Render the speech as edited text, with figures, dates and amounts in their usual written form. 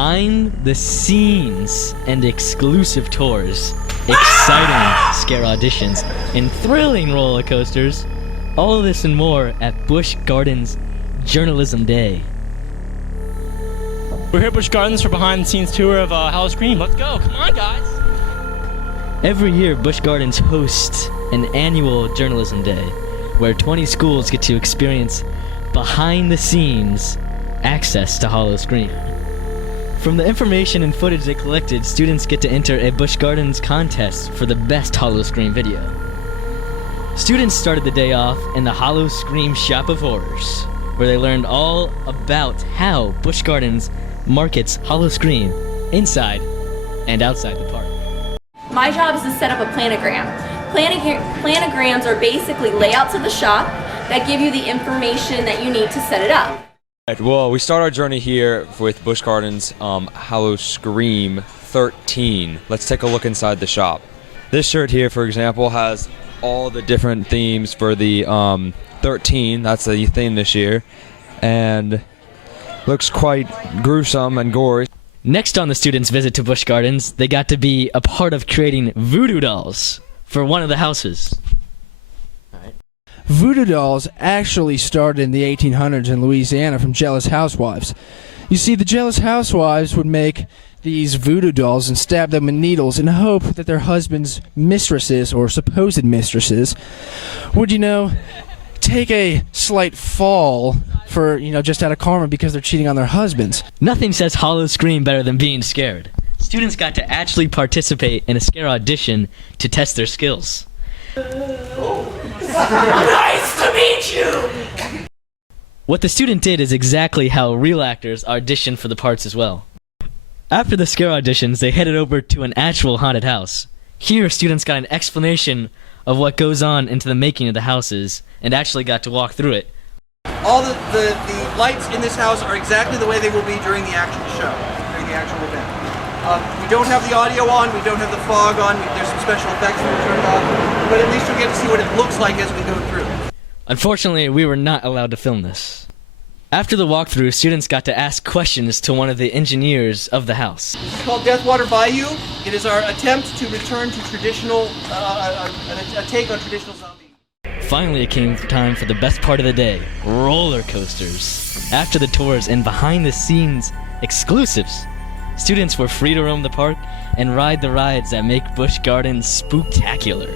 behind the scenes and exclusive tours, exciting scare auditions, and thrilling roller coasters. All of this and more at Busch Gardens Journalism Day. We're here at Busch Gardens for behind the scenes tour of Howl O Scream. Let's go. Come on, guys. Every year, Busch Gardens hosts an annual Journalism Day where 20 schools get to experience behind the scenes access to Howl O Scream. From the information and footage they collected, students get to enter a Busch Gardens contest for the best Howl O Scream video. Students started the day off in the Howl O Scream Shop of Horrors, where they learned all about how Busch Gardens markets Howl O Scream inside and outside the park. My job is to set up a planogram. Planograms are basically layouts of the shop that give you the information that you need to set it up. Well, we start our journey here with Busch Gardens Howl O Scream 13. Let's take a look inside the shop. This shirt here, for example, has all the different themes for the 13. That's the theme this year, and looks quite gruesome and gory. Next on the students' visit to Busch Gardens, they got to be a part of creating voodoo dolls for one of the houses. Voodoo dolls actually started in the 1800s in Louisiana from jealous housewives. You see, the jealous housewives would make these voodoo dolls and stab them with needles in hope that their husbands' mistresses, or supposed mistresses, would, take a slight fall for, just out of karma because they're cheating on their husbands. Nothing says Howl O Scream better than being scared. Students got to actually participate in a scare audition to test their skills. Nice to meet you! What the student did is exactly how real actors audition for the parts as well. After the scare auditions, they headed over to an actual haunted house. Here, students got an explanation of what goes on into the making of the houses and actually got to walk through it. All the lights in this house are exactly the way they will be during the actual show, during the actual event. We don't have the audio on, we don't have the fog on, there's some special effects that are turned off, but at least you'll get to see what it looks like as we go through. Unfortunately, we were not allowed to film this. After the walkthrough, students got to ask questions to one of the engineers of the house. It's called Deathwater Bayou. It is our attempt to return to traditional, a take on traditional zombie. Finally, it came time for the best part of the day, roller coasters. After the tours and behind-the-scenes exclusives, students were free to roam the park and ride the rides that make Busch Gardens spooktacular.